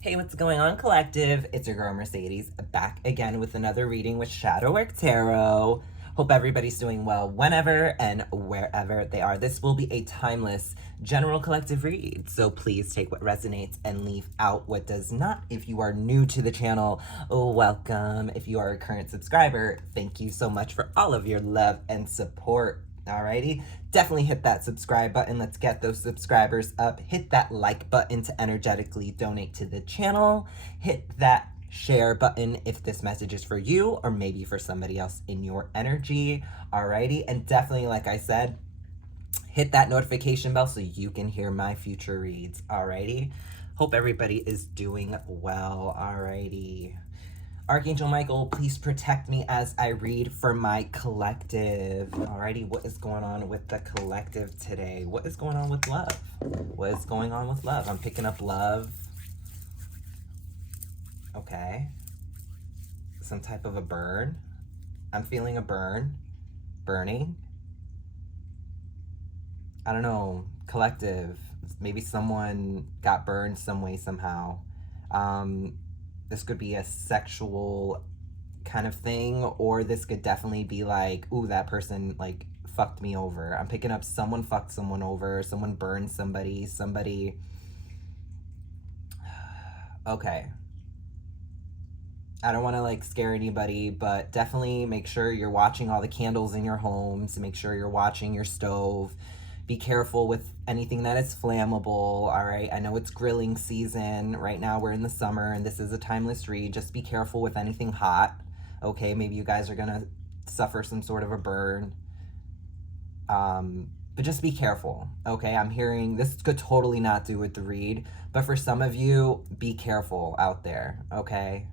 Hey, what's going on, collective? It's your girl Mercedes, back again with another reading with Shadow Work Tarot. Hope everybody's doing well whenever and wherever they are. This will be a timeless general collective read, so please take what resonates and leave out what does not. If you are new to the channel, welcome. If you are a current subscriber, thank you so much for all of your love and support. Alrighty, definitely hit that subscribe button. Let's get those subscribers up. Hit that like button to energetically donate to the channel. Hit that share button if this message is for you or maybe for somebody else in your energy. Alrighty, and definitely, like I said, hit that notification bell so you can hear my future reads. Alrighty, hope everybody is doing well. Alrighty. Archangel Michael, please protect me as I read for my collective. Alrighty, what is going on with the collective today? What is going on with love? What is going on with love? I'm picking up love. Okay. Some type of a burn. I'm feeling a burn. Burning. I don't know. Collective. Maybe someone got burned some way, somehow. This could be a sexual kind of thing, or this could definitely be like, ooh, that person like fucked me over. I'm picking up someone fucked someone over, someone burned somebody. Okay. I don't want to like scare anybody, but definitely make sure you're watching all the candles in your homes. Make sure you're watching your stove. Be careful with anything that is flammable, all right? I know it's grilling season. Right now we're in the summer and this is a timeless read. Just be careful with anything hot, okay? Maybe you guys are gonna suffer some sort of a burn. But just be careful, okay? I'm hearing, this could totally not do with the read, but for some of you, be careful out there, okay?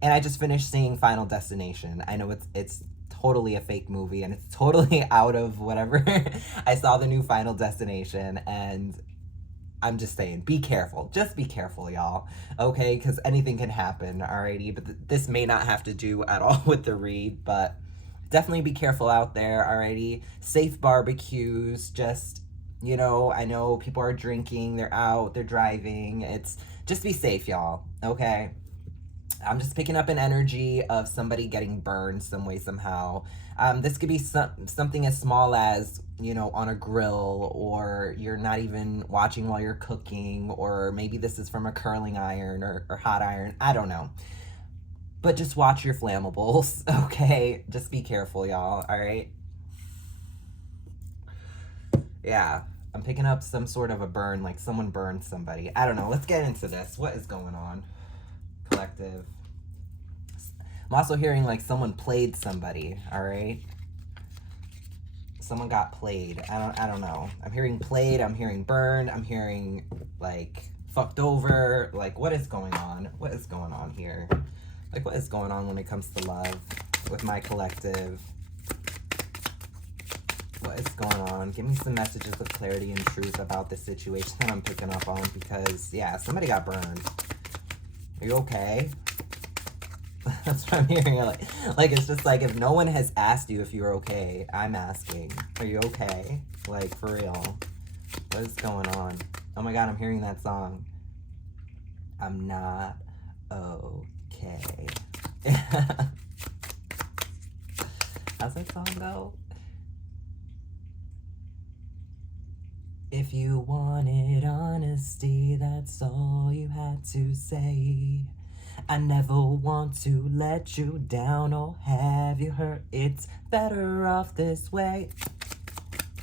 And I just finished seeing Final Destination. I know it's totally a fake movie and it's totally out of whatever. I saw the new Final Destination and I'm just saying, be careful. Just be careful, y'all. Okay? Because anything can happen, alrighty? But this may not have to do at all with the read, but definitely be careful out there, alrighty? Safe barbecues, just, you know, I know people are drinking, they're out, they're driving. Just be safe, y'all, okay? I'm just picking up an energy of somebody getting burned some way, somehow. This could be something as small as, you know, on a grill, or you're not even watching while you're cooking, or maybe this is from a curling iron or hot iron. I don't know. But just watch your flammables, okay? Just be careful, y'all, all right? Yeah, I'm picking up some sort of a burn, like someone burned somebody. I don't know. Let's get into this. What is going on? Collective. I'm also hearing like someone played somebody, all right? Someone got played. I don't know. I'm hearing played, I'm hearing burned, I'm hearing like fucked over. Like, what is going on? What is going on here? Like, what is going on when it comes to love with my collective? What is going on? Give me some messages of clarity and truth about this situation that I'm picking up on, because yeah, somebody got burned. Are you okay? That's what I'm hearing. Like it's just like, if no one has asked you if you're okay, I'm asking, are you okay? Like, for real. What is going on? Oh my god, I'm hearing that song. I'm not okay. How's that song go? If you wanted honesty, that's all you had to say. I never want to let you down or have you hurt. It's better off this way.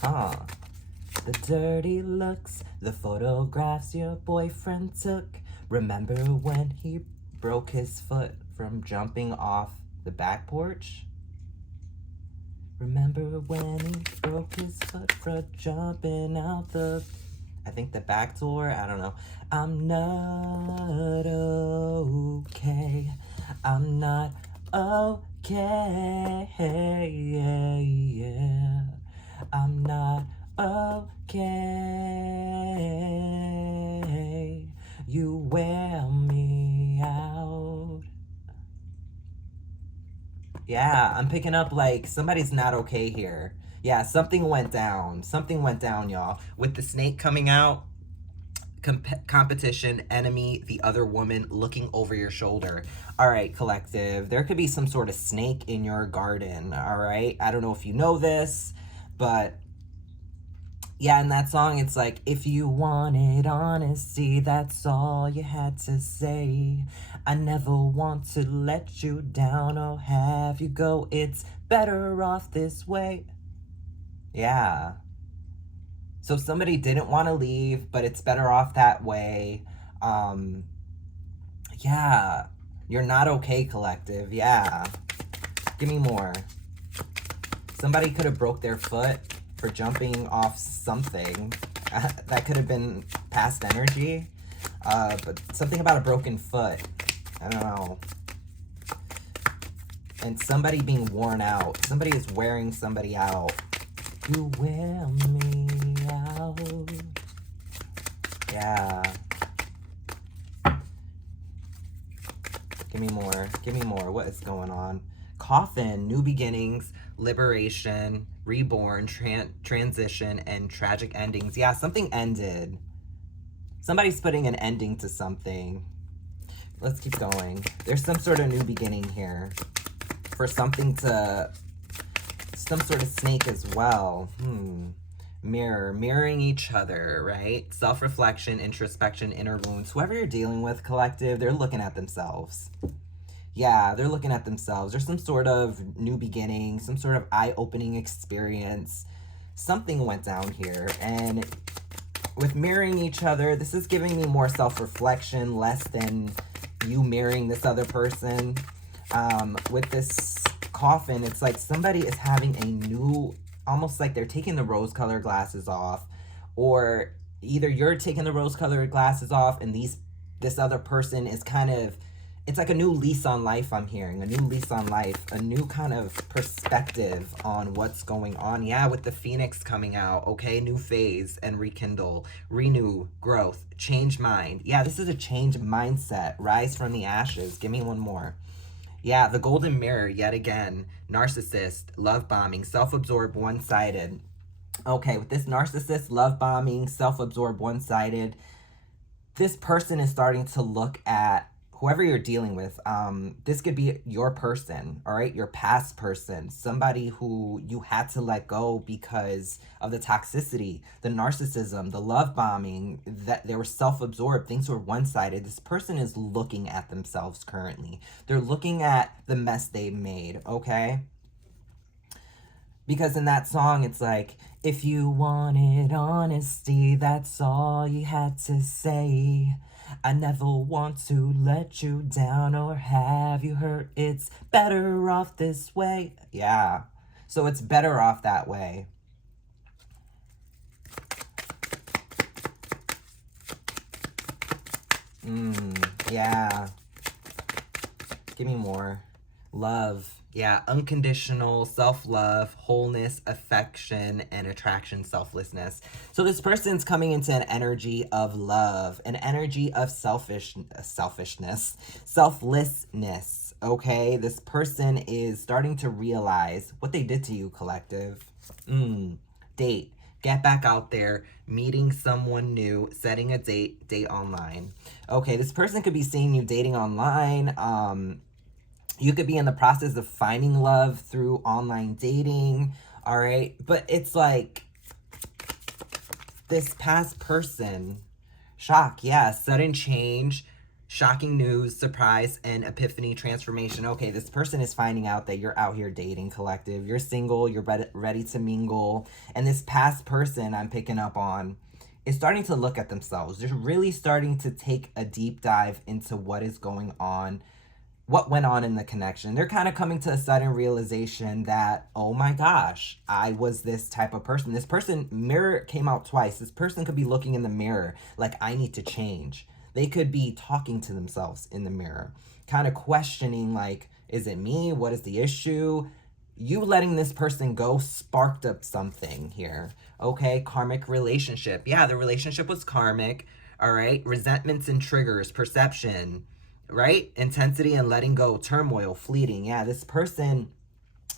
The dirty looks, the photographs your boyfriend took. Remember when he broke his foot from jumping off the back porch? Remember when he broke his foot from jumping out I think the back door? I don't know. I'm not okay. I'm not okay. Yeah. I'm not okay. You wear me out. Yeah, I'm picking up like somebody's not okay here. Yeah, something went down. Something went down, y'all. With the snake coming out, competition, enemy, the other woman looking over your shoulder. All right, collective, there could be some sort of snake in your garden. All right, I don't know if you know this, but yeah, in that song, it's like, if you wanted honesty, that's all you had to say. I never want to let you down or have you go. It's better off this way. Yeah. So somebody didn't want to leave, but it's better off that way. Yeah. You're not okay, collective. Yeah. Give me more. Somebody could have broke their foot for jumping off something. That could have been past energy. But something about a broken foot. I don't know. And somebody being worn out. Somebody is wearing somebody out. You wear me out. Yeah. Give me more. Give me more. What is going on? Coffin, new beginnings, liberation, reborn, transition, and tragic endings. Yeah, something ended. Somebody's putting an ending to something. Let's keep going. There's some sort of new beginning here. For something to... Some sort of snake as well. Mirroring each other, right? Self-reflection, introspection, inner wounds. Whoever you're dealing with, collective, they're looking at themselves. Yeah, they're looking at themselves. There's some sort of new beginning, some sort of eye-opening experience. Something went down here. And with mirroring each other, this is giving me more self-reflection, less than you mirroring this other person. With this coffin, it's like somebody is having a new, almost like they're taking the rose-colored glasses off, or either you're taking the rose-colored glasses off and this other person is kind of, it's like a new lease on life. I'm hearing a new lease on life, a new kind of perspective on what's going on. Yeah, with the phoenix coming out. Okay, new phase and rekindle, renew, growth, change mind. Yeah, this is a change mindset, rise from the ashes. Give me one more. Yeah, the golden mirror, yet again. Narcissist, love bombing, self-absorbed, one-sided. Okay, with this narcissist, love bombing, self-absorbed, one-sided, this person is starting to look at whoever you're dealing with. This could be your person, all right? Your past person, somebody who you had to let go because of the toxicity, the narcissism, the love bombing, that they were self-absorbed, things were one-sided. This person is looking at themselves currently. They're looking at the mess they made, okay? Because in that song, it's like, if you wanted honesty, that's all you had to say. I never want to let you down or have you hurt. It's better off this way. Yeah. So it's better off that way. Yeah. Give me more. Love. Yeah, unconditional self-love, wholeness, affection, and attraction, selflessness. So this person's coming into an energy of love, an energy of selfishness, selflessness, okay? This person is starting to realize what they did to you, collective. Date. Get back out there, meeting someone new, setting a date online. Okay, this person could be seeing you dating online. You could be in the process of finding love through online dating, all right? But it's like this past person, shock, yeah, sudden change, shocking news, surprise, and epiphany, transformation. Okay, this person is finding out that you're out here dating, collective. You're single, you're ready to mingle. And this past person I'm picking up on is starting to look at themselves. They're really starting to take a deep dive into what is going on, what went on in the connection. They're kind of coming to a sudden realization that, oh my gosh, I was this type of person. This person, mirror came out twice. This person could be looking in the mirror like, I need to change. They could be talking to themselves in the mirror, kind of questioning like, is it me? What is the issue? You letting this person go sparked up something here. Okay, karmic relationship. Yeah, the relationship was karmic. All right, resentments and triggers, perception, right? Intensity and letting go, turmoil, fleeting. Yeah, this person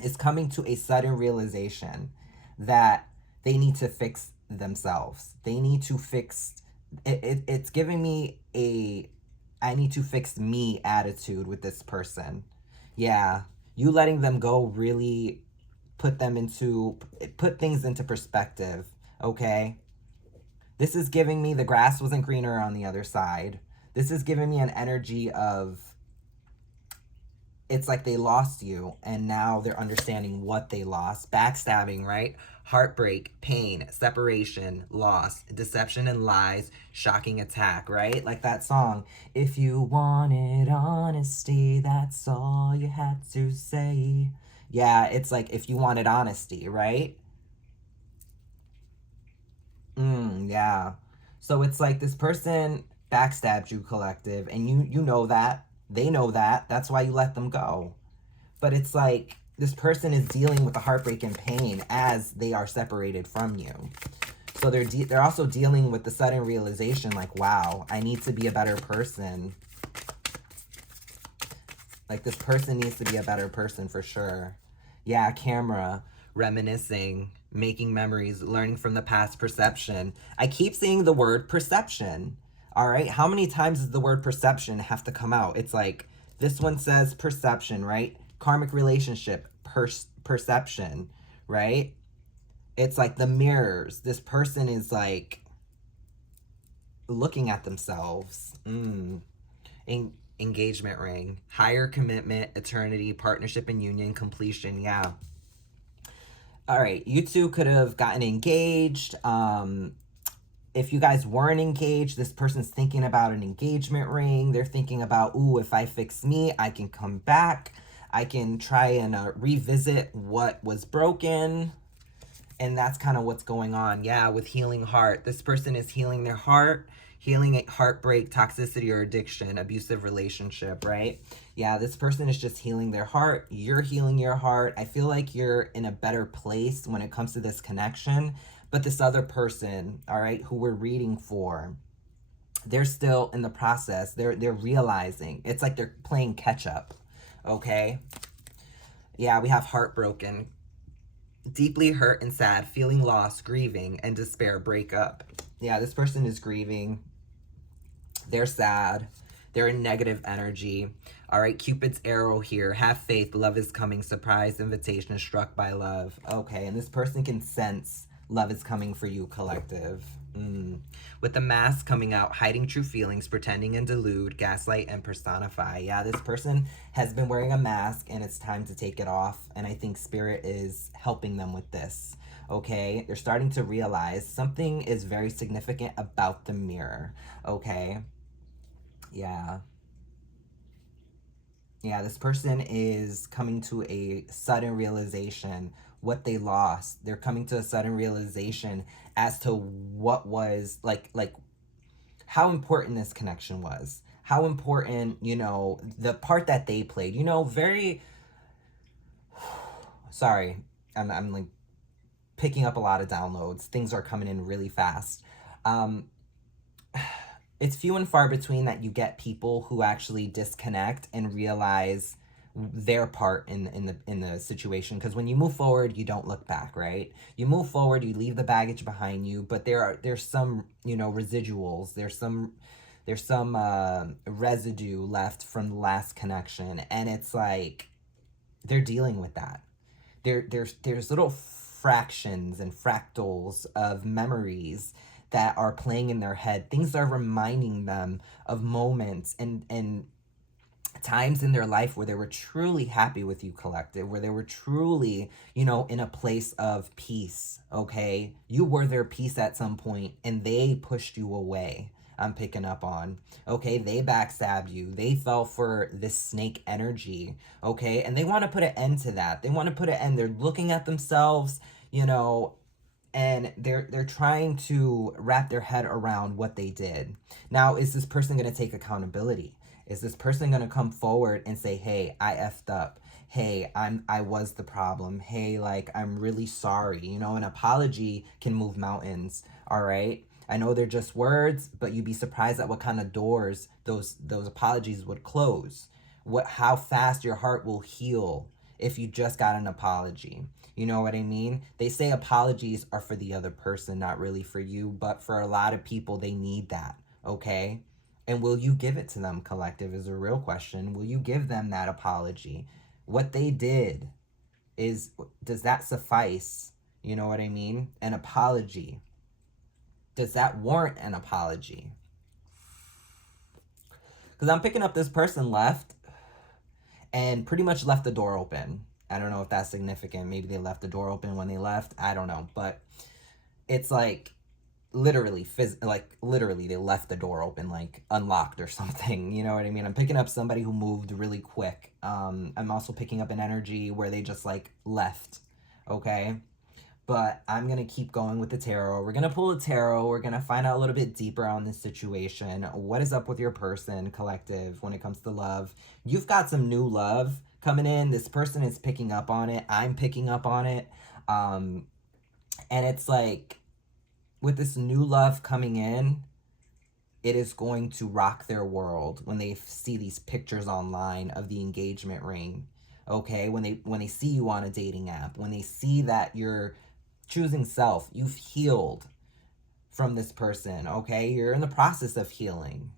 is coming to a sudden realization that they need to fix themselves. They need to fix it's giving me a I need to fix me attitude with this person. Yeah, you letting them go really put things into perspective. Okay, this is giving me the grass wasn't greener on the other side. This is giving me an energy of it's like they lost you and now they're understanding what they lost. Backstabbing, right? Heartbreak, pain, separation, loss, deception and lies, shocking attack, right? Like that song. If you wanted honesty, that's all you had to say. Yeah, it's like if you wanted honesty, right? Yeah. So it's like this person backstabbed you, collective, and you know that. They know that. That's why you let them go. But it's like this person is dealing with the heartbreak and pain as they are separated from you. So they're also dealing with the sudden realization like, wow, I need to be a better person. Like this person needs to be a better person for sure. Yeah, camera, reminiscing, making memories, learning from the past, perception. I keep saying the word perception. All right. How many times does the word perception have to come out? It's like this one says perception, right? Karmic relationship, perception, right? It's like the mirrors. This person is like looking at themselves. Engagement ring, higher commitment, eternity, partnership and union, completion. Yeah. All right, you two could have gotten engaged. If you guys weren't engaged, this person's thinking about an engagement ring. They're thinking about, ooh, if I fix me, I can come back. I can try and revisit what was broken. And that's kind of what's going on. Yeah, with healing heart. This person is healing their heart, healing heartbreak, toxicity or addiction, abusive relationship, right? Yeah, this person is just healing their heart. You're healing your heart. I feel like you're in a better place when it comes to this connection. But this other person, all right, who we're reading for, they're still in the process. They're realizing. It's like they're playing catch up, okay? Yeah, we have heartbroken, deeply hurt and sad, feeling lost, grieving, and despair, break up. Yeah, this person is grieving. They're sad. They're in negative energy. All right, Cupid's arrow here. Have faith. Love is coming. Surprise invitation. Struck by love. Okay, and this person can sense love is coming for you, collective. With the mask coming out, hiding true feelings, pretending and delude, gaslight and personify. Yeah, this person has been wearing a mask and it's time to take it off. And I think Spirit is helping them with this. Okay, they're starting to realize something is very significant about the mirror. Okay, yeah. Yeah, this person is coming to a sudden realization what they lost. They're coming to a sudden realization as to what was like how important this connection was. How important, you know, the part that they played. You know, very sorry. I'm like picking up a lot of downloads. Things are coming in really fast. It's few and far between that you get people who actually disconnect and realize their part in the situation, because when you move forward you don't look back, right? You move forward, you leave the baggage behind you, but there's some, you know, residuals. There's some residue left from the last connection, and it's like they're dealing with that. There's little fractions and fractals of memories that are playing in their head. Things are reminding them of moments and times in their life where they were truly happy with you, collective, where they were truly, you know, in a place of peace. Okay, you were their peace at some point and they pushed you away. I'm picking up on. Okay, they backstabbed you. They fell for this snake energy. Okay, and they want to put an end to that. They want to put an end. They're looking at themselves, you know, and they're trying to wrap their head around what they did. Now, is this person going to take accountability? Is this person going to come forward and say, hey, I effed up. Hey, I was the problem. Hey, like, I'm really sorry. You know, an apology can move mountains. All right. I know they're just words, but you'd be surprised at what kind of doors those apologies would close. How fast your heart will heal if you just got an apology. You know what I mean? They say apologies are for the other person, not really for you, but for a lot of people, they need that, okay? And will you give it to them, collective, is a real question. Will you give them that apology? What they did does that suffice? You know what I mean? An apology. Does that warrant an apology? Because I'm picking up this person left and pretty much left the door open. I don't know if that's significant. Maybe they left the door open when they left. I don't know. But it's like literally they left the door open, like unlocked or something. You know what I mean? I'm picking up somebody who moved really quick. I'm also picking up an energy where they just like left. Okay? But I'm going to keep going with the tarot. We're going to pull a tarot. We're going to find out a little bit deeper on this situation. What is up with your person, collective, when it comes to love? You've got some new love coming in. This person is picking up on it. I'm picking up on it. And it's like, with this new love coming in, it is going to rock their world when they see these pictures online of the engagement ring. Okay? When they see you on a dating app, when they see that you're choosing self, you've healed from this person, okay? You're in the process of healing.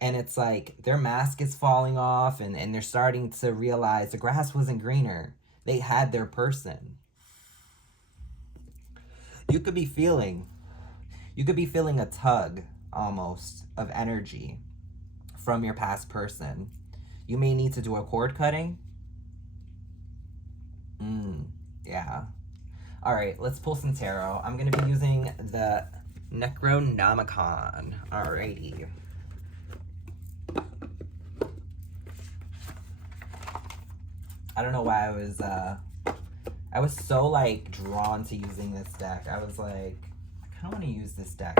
And it's like their mask is falling off and they're starting to realize the grass wasn't greener. They had their person. You could be feeling a tug almost of energy from your past person. You may need to do a cord cutting. Yeah. All right, let's pull some tarot. I'm going to be using the Necronomicon. Alrighty. I don't know why I was so like drawn to using this deck. I was like, I kind of want to use this deck.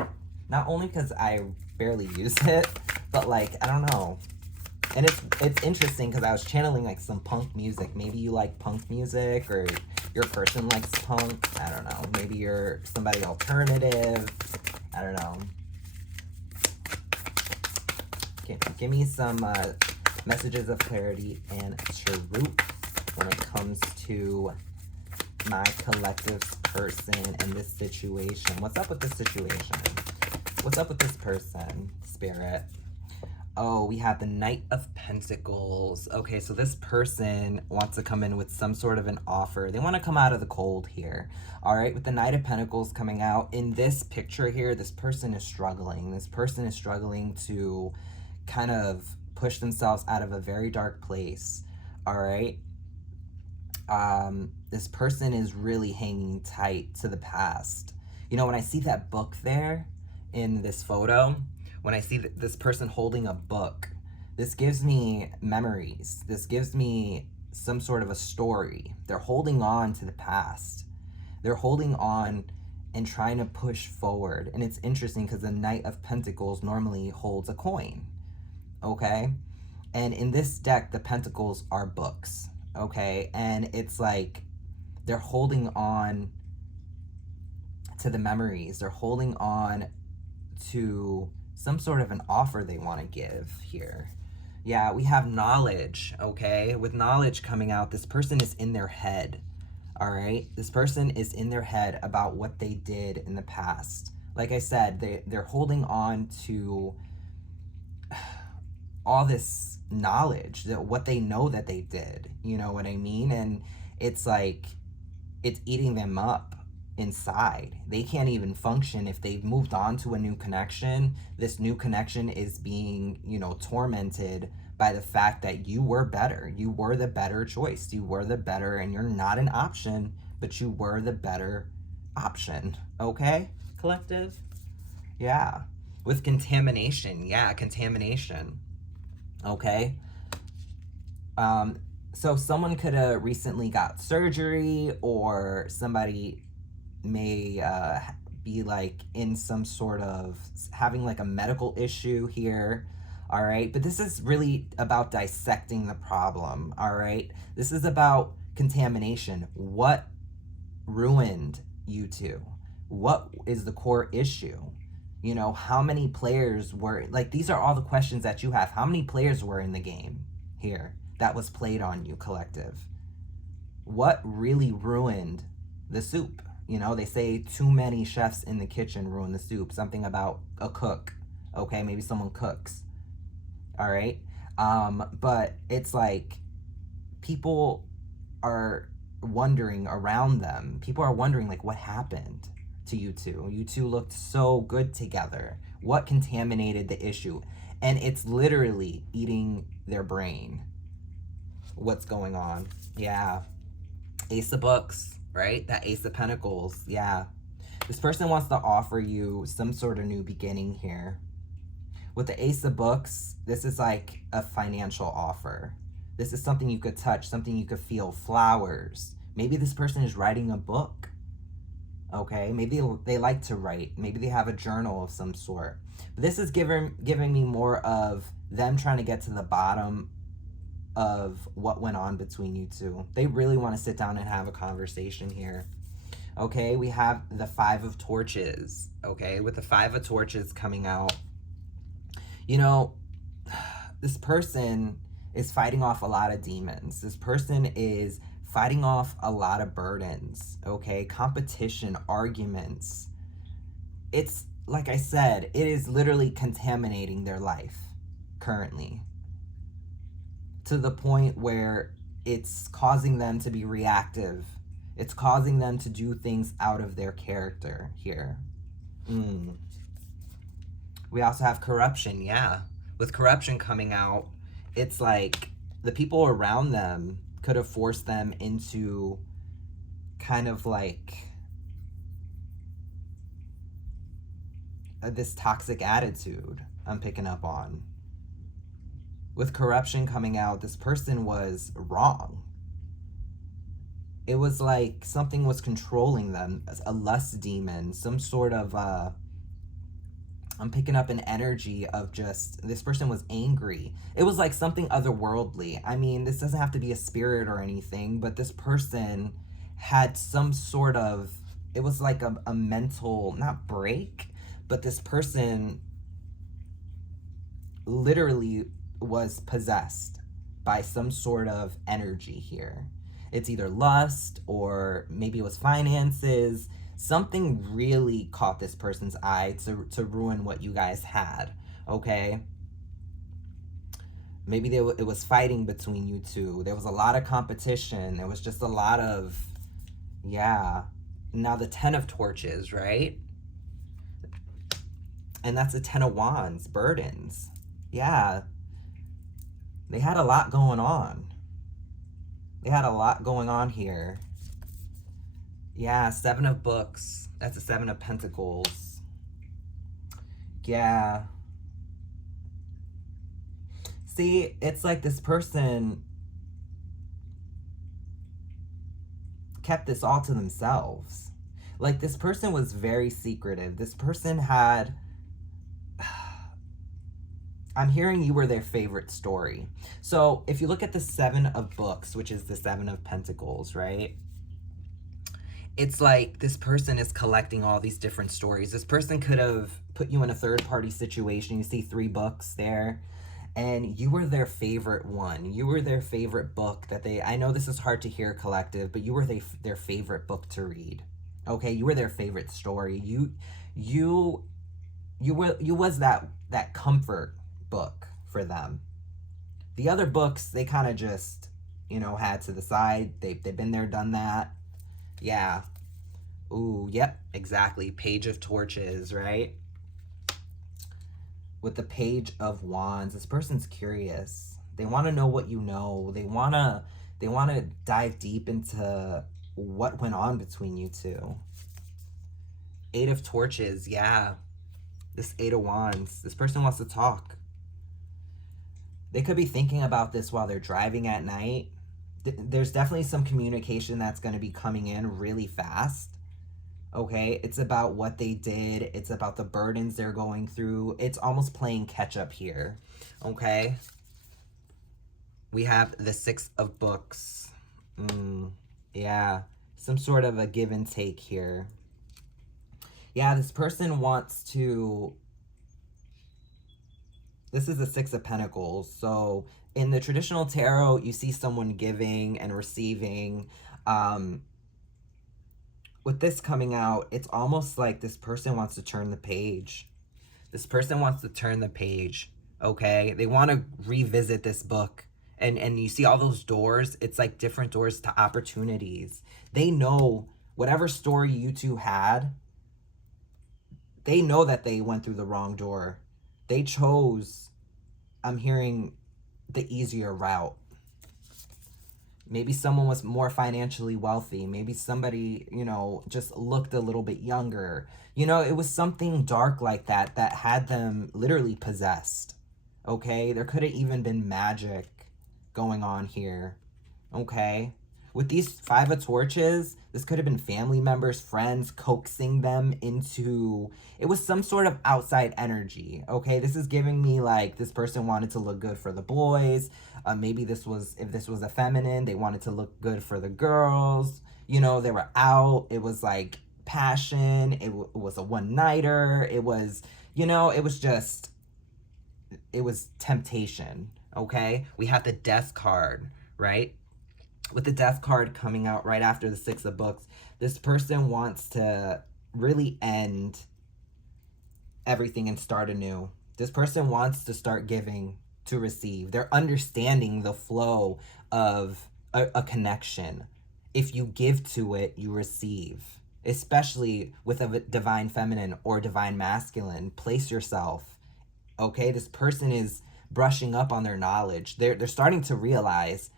Not only because I barely use it, but like, I don't know. And it's interesting because I was channeling like some punk music. Maybe you like punk music, or your person likes punk. I don't know. Maybe you're somebody alternative. I don't know. Okay, give me some messages of clarity and truth when it comes to my collective person and this situation. What's up with this situation? What's up with this person, Spirit? Oh, we have the Knight of Pentacles. Okay, so this person wants to come in with some sort of an offer. They want to come out of the cold here. All right, with the Knight of Pentacles coming out, in this picture here, this person is struggling. This person is struggling to kind of push themselves out of a very dark place. All right. This person is really hanging tight to the past. You know, when I see that book there in this photo, when I see this person holding a book, this gives me memories. This gives me some sort of a story. They're holding on to the past. They're holding on and trying to push forward. And it's interesting because the Knight of Pentacles normally holds a coin, okay? And in this deck, the pentacles are books, okay? And it's like they're holding on to the memories. They're holding on to some sort of an offer they want to give here. Yeah, we have knowledge, okay? With knowledge coming out, this person is in their head, all right? This person is in their head about what they did in the past. Like I said, they're holding on to all this knowledge, that what they know that they did, you know what I mean? And it's like, it's eating them up inside. They can't even function if they've moved on to a new connection. This new connection is being, you know, tormented by the fact that you were better. You were the better choice. You were the better, and you're not an option, but you were the better option. Okay, collective? Yeah. With contamination. Yeah, contamination. Okay. So someone could have recently got surgery, or somebody may be like in some sort of having like a medical issue here. All right, but this is really about dissecting the problem. All right, this is about contamination. What ruined you two? What is the core issue? You know, how many players were, like, these are all the questions that you have. How many players were in the game here that was played on you, collective? What really ruined the soup? You know, they say too many chefs in the kitchen ruin the soup. Something about a cook. Okay, maybe someone cooks. All right. But it's like people are wondering around them. People are wondering, like, what happened to you two? You two looked so good together. What contaminated the issue? And it's literally eating their brain. What's going on? Yeah. Ace of Books, right? That Ace of Pentacles. Yeah. This person wants to offer you some sort of new beginning here. With the Ace of Books, this is like a financial offer. This is something you could touch, something you could feel. Flowers. Maybe this person is writing a book. Okay, maybe they like to write. Maybe they have a journal of some sort. But this is giving me more of them trying to get to the bottom of what went on between you two. They really want to sit down and have a conversation here. Okay, we have the Five of Torches. Okay, with the Five of Torches coming out, you know, this person is fighting off a lot of demons. This person is fighting off a lot of burdens, okay? Competition, arguments. It's, like I said, it is literally contaminating their life currently, to the point where it's causing them to be reactive. It's causing them to do things out of their character here. We also have corruption, yeah. With corruption coming out, it's like the people around them could have forced them into kind of like this toxic attitude I'm picking up on. With corruption coming out, this person was wrong. It was like something was controlling them, a lust demon, some sort of I'm picking up an energy of just, this person was angry. It was like something otherworldly. I mean, this doesn't have to be a spirit or anything, but this person had some sort of, it was like a mental, not break, but this person literally was possessed by some sort of energy here. It's either lust or maybe it was finances. Something really caught this person's eye to ruin what you guys had, okay? Maybe it was fighting between you two. There was a lot of competition. There was just a lot of, yeah. Now the Ten of Torches, right? And that's the Ten of Wands, burdens. Yeah. They had a lot going on. They had a lot going on here. Yeah, Seven of Books. That's a Seven of Pentacles. Yeah. See, it's like this person kept this all to themselves. Like, this person was very secretive. This person had... I'm hearing you were their favorite story. So, if you look at the Seven of Books, which is the Seven of Pentacles, right? It's like this person is collecting all these different stories. This person could have put you in a third-party situation. You see 3 books there, and you were their favorite one. You were their favorite book that they... I know this is hard to hear, collective, but you were their favorite book to read. Okay, you were their favorite story. You was that comfort book for them. The other books, they kind of just, you know, had to the side. They've been there, done that. Yeah. Ooh, yep, exactly. Page of Torches, right? With the Page of Wands, this person's curious. They want to know what you know. They want to dive deep into what went on between you two. Eight of Torches, yeah. This Eight of Wands. This person wants to talk. They could be thinking about this while they're driving at night. There's definitely some communication that's going to be coming in really fast. Okay, it's about what they did. It's about the burdens they're going through. It's almost playing catch up here. Okay. We have the Six of Books. Yeah, some sort of a give and take here. Yeah, this person wants to... This is the Six of Pentacles. So in the traditional tarot, you see someone giving and receiving. Um, with this coming out, it's almost like this person wants to turn the page. This person wants to turn the page, okay? They want to revisit this book. And you see all those doors, it's like different doors to opportunities. They know whatever story you two had, they know that they went through the wrong door. They chose, I'm hearing, the easier route. Maybe someone was more financially wealthy. Maybe somebody, just looked a little bit younger. It was something dark like that that had them literally possessed. Okay? There could have even been magic going on here. Okay? With these Five of Torches, this could have been family members, friends, coaxing them into... It was some sort of outside energy, okay? This is giving me, like, this person wanted to look good for the boys. Maybe if this was a feminine, they wanted to look good for the girls. They were out. It was, like, passion. It was a one-nighter. It was, it was temptation, okay? We have the Death card, right? With the Death card coming out right after the Six of Books, this person wants to really end everything and start anew. This person wants to start giving to receive. They're understanding the flow of a connection. If you give to it, you receive. Especially with a divine feminine or divine masculine. Place yourself. Okay? This person is brushing up on their knowledge. They're starting to realize,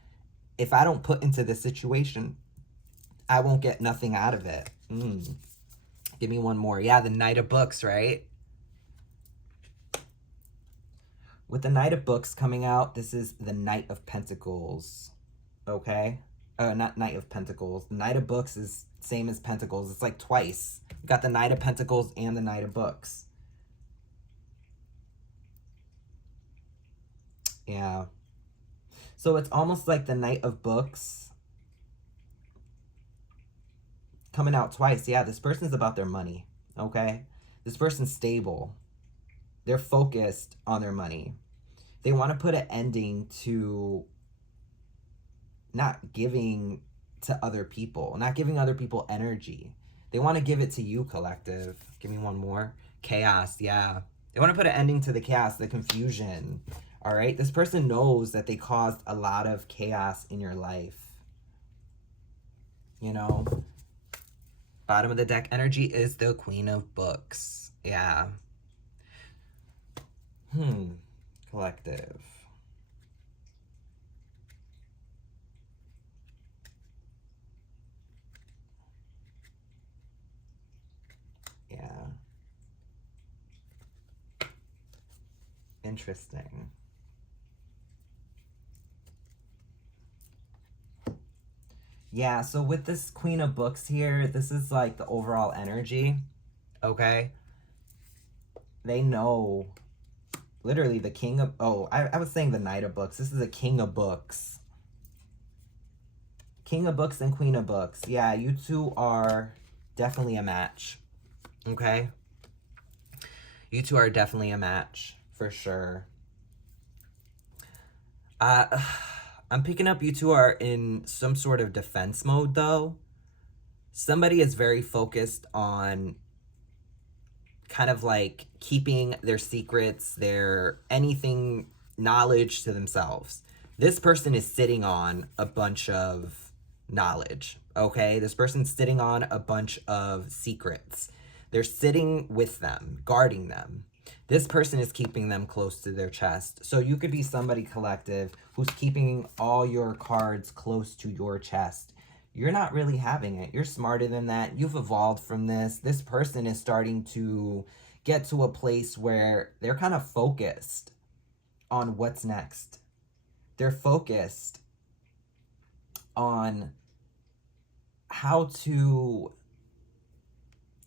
if I don't put into this situation, I won't get nothing out of it. Give me one more. Yeah, the Knight of Books, right? With the Knight of Books coming out, this is the Knight of Pentacles. Okay? Not Knight of Pentacles. The Knight of Books is same as Pentacles. It's like twice. You got the Knight of Pentacles and the Knight of Books. Yeah. So it's almost like the Knight of Books coming out twice. Yeah, this person's about their money, okay? This person's stable. They're focused on their money. They want to put an ending to not giving to other people, not giving other people energy. They want to give it to you, collective. Give me one more. Chaos, yeah. They want to put an ending to the chaos, the confusion. All right? This person knows that they caused a lot of chaos in your life. Bottom of the deck energy is the Queen of Books. Yeah. Collective. Yeah. Interesting. Yeah, so with this Queen of Books here, this is like the overall energy, okay? They know, literally the King of, I was saying the Knight of Books. This is the King of Books. King of Books and Queen of Books. Yeah, you two are definitely a match, okay? You two are definitely a match, for sure. I'm picking up you two are in some sort of defense mode, though. Somebody is very focused on kind of like keeping their secrets, their anything knowledge to themselves. This person is sitting on a bunch of knowledge, okay? This person's sitting on a bunch of secrets. They're sitting with them, guarding them. This person is keeping them close to their chest. So you could be somebody, collective, who's keeping all your cards close to your chest. You're not really having it. You're smarter than that. You've evolved from this. This person is starting to get to a place where they're kind of focused on what's next. They're focused on how to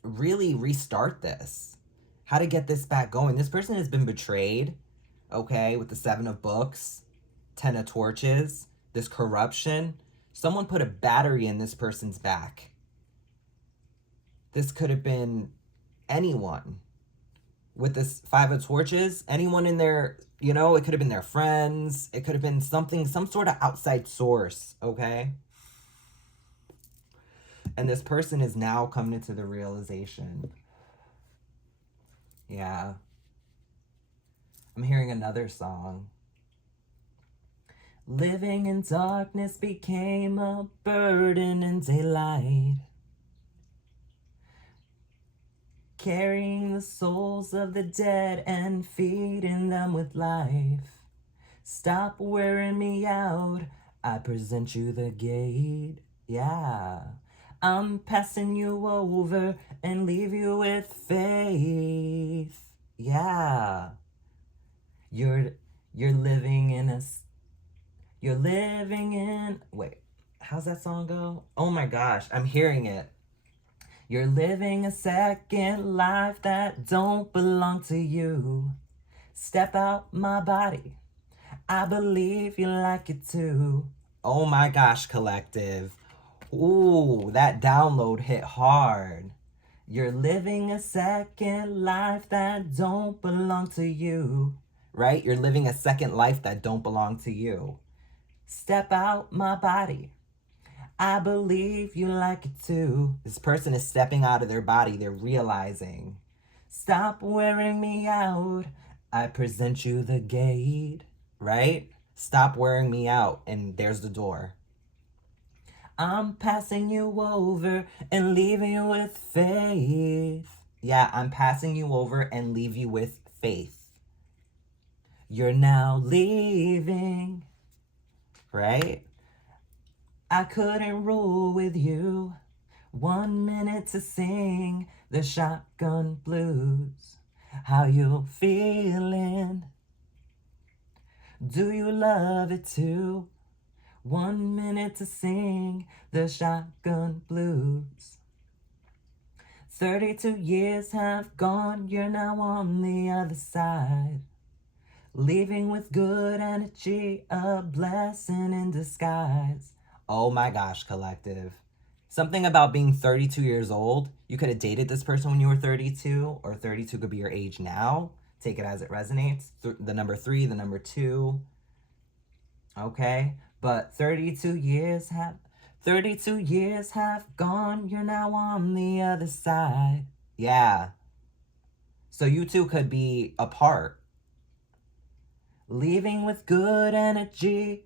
really restart this. How to get this back going. This person has been betrayed, okay, with the Seven of Books, Ten of Torches, this corruption. Someone put a battery in this person's back. This could have been anyone. With this Five of Torches, anyone in their, it could have been their friends. It could have been something, some sort of outside source, okay? And this person is now coming to the realization. Yeah. I'm hearing another song. Living in darkness became a burden in daylight. Carrying the souls of the dead and feeding them with life. Stop wearing me out, I present you the gate. Yeah. I'm passing you over and leave you with faith. Yeah. You're living in a... You're living in... Wait, how's that song go? Oh my gosh, I'm hearing it. You're living a second life that don't belong to you. Step out my body. I believe you like it too. Oh my gosh, collective. Ooh, that download hit hard. You're living a second life that don't belong to you. Right? You're living a second life that don't belong to you. Step out my body. I believe you like it too. This person is stepping out of their body. They're realizing. Stop wearing me out. I present you the gate. Right? Stop wearing me out. And there's the door. I'm passing you over and leaving you with faith. Yeah, I'm passing you over and leave you with faith. You're now leaving. Right? I couldn't rule with you. 1 minute to sing the shotgun blues. How you feeling? Do you love it too? 1 minute to sing the shotgun blues. 32 years have gone, you're now on the other side. Leaving with good energy, a blessing in disguise. Oh my gosh, collective. Something about being 32 years old. You could have dated this person when you were 32, or 32 could be your age now. Take it as it resonates. The number 3, the number 2. Okay? But 32 years have gone. You're now on the other side. Yeah. So you two could be apart. Leaving with good energy,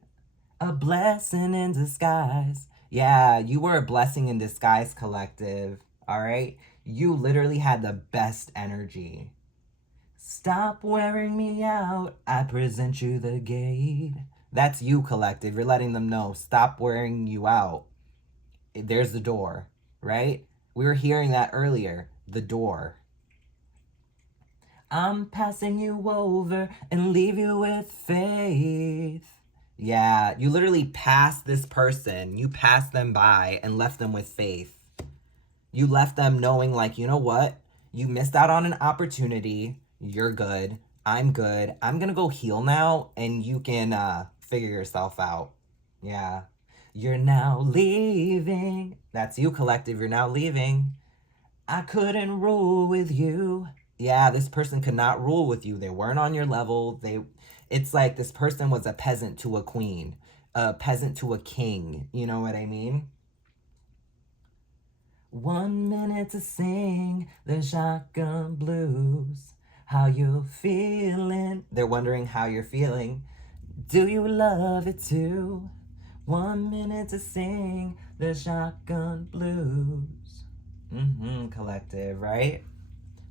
a blessing in disguise. Yeah, you were a blessing in disguise, collective. All right? You literally had the best energy. Stop wearing me out. I present you the gate. That's you, collective. You're letting them know. Stop wearing you out. There's the door, right? We were hearing that earlier. The door. I'm passing you over and leave you with faith. Yeah, you literally passed this person. You passed them by and left them with faith. You left them knowing, like, you know what? You missed out on an opportunity. You're good. I'm good. I'm gonna go heal now, and you can figure yourself out. Yeah. You're now leaving. That's you, collective. You're now leaving. I couldn't rule with you. Yeah, this person could not rule with you. They weren't on your level. It's like this person was a peasant to a queen, a peasant to a king. You know what I mean? 1 minute to sing the shotgun blues. How you feeling? They're wondering how you're feeling. Do you love it too? 1 minute to sing the shotgun blues. Collective, right?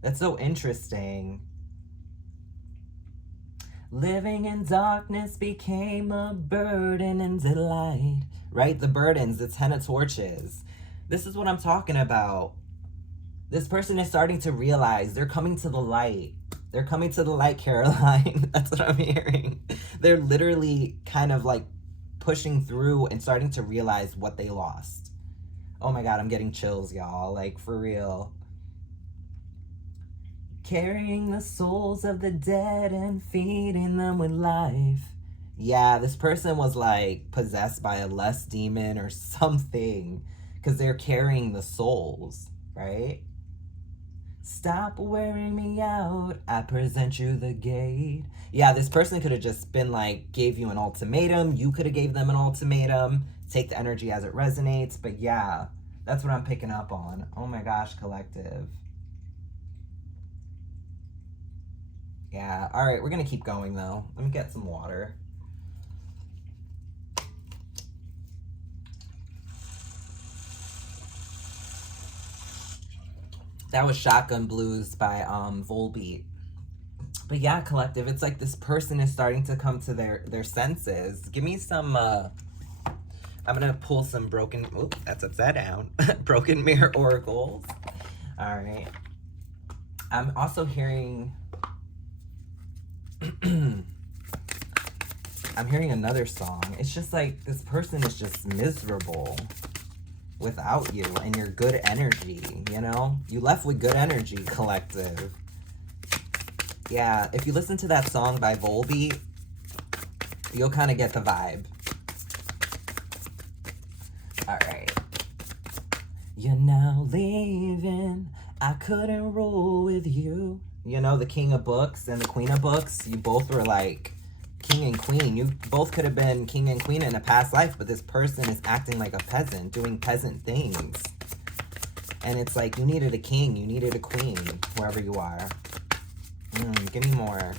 That's so interesting. Living in darkness became a burden and delight. Right? The burdens, the 10 of torches. This is what I'm talking about. This person is starting to realize they're coming to the light. They're coming to the light, Caroline. That's what I'm hearing. They're literally kind of like pushing through and starting to realize what they lost. Oh my God, I'm getting chills, y'all. Like, for real. Carrying the souls of the dead and feeding them with life. Yeah, this person was like possessed by a lust demon or something, because they're carrying the souls, right? Stop wearing me out. I present you the gate. Yeah, this person could have just been like, gave you an ultimatum. You could have gave them an ultimatum. Take the energy as it resonates. But yeah, That's what I'm picking up on. Oh my gosh, collective. Yeah, all right, we're gonna keep going though. Let me get some water. That was Shotgun Blues by Volbeat. But yeah, collective, it's like this person is starting to come to their senses. Give me some I'm gonna pull some broken, oops, that's upside down. Broken mirror oracles. All right. I'm also hearing I'm hearing another song. It's just like this person is just miserable without you and your good energy, you know? You left with good energy, collective. Yeah, if you listen to that song by Volbeat, you'll kind of get the vibe. All right. You're now leaving. I couldn't roll with you. You know, the King of Books and the Queen of Books, you both were like king and queen. You both could have been king and queen in a past life, but this person is acting like a peasant, doing peasant things. And it's like, you needed a king, you needed a queen, wherever you are. Give me more.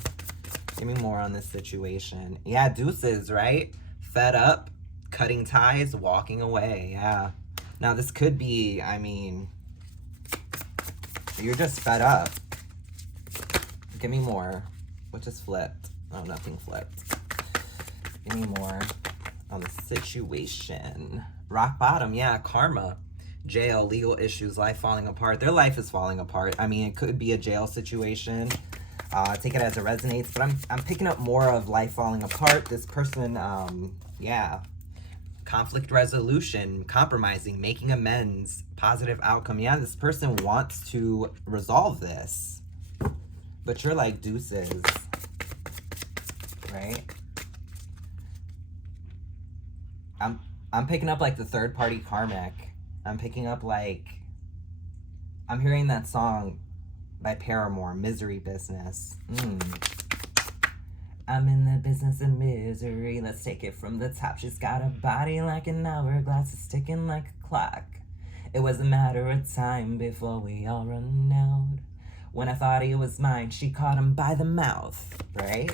Give me more on this situation. Yeah, deuces, right? Fed up, cutting ties, walking away. Yeah. Now, this could be, I mean, you're just fed up. Give me more. What just flipped? Oh, nothing flipped. Give me more on the situation. Rock bottom, yeah, karma. Jail, legal issues, life falling apart. Their life is falling apart. I mean, it could be a jail situation. Take it as it resonates, but I'm picking up more of life falling apart. This person, yeah. Conflict resolution, compromising, making amends, positive outcome. Yeah, this person wants to resolve this. But you're like deuces, right? I'm picking up like the third party karmic. I'm picking up like, I'm hearing that song by Paramore, Misery Business. I'm in the business of misery. Let's take it from the top. She's got a body like an hourglass, it's ticking like a clock. It was a matter of time before we all run out. When I thought he was mine, she caught him by the mouth, right?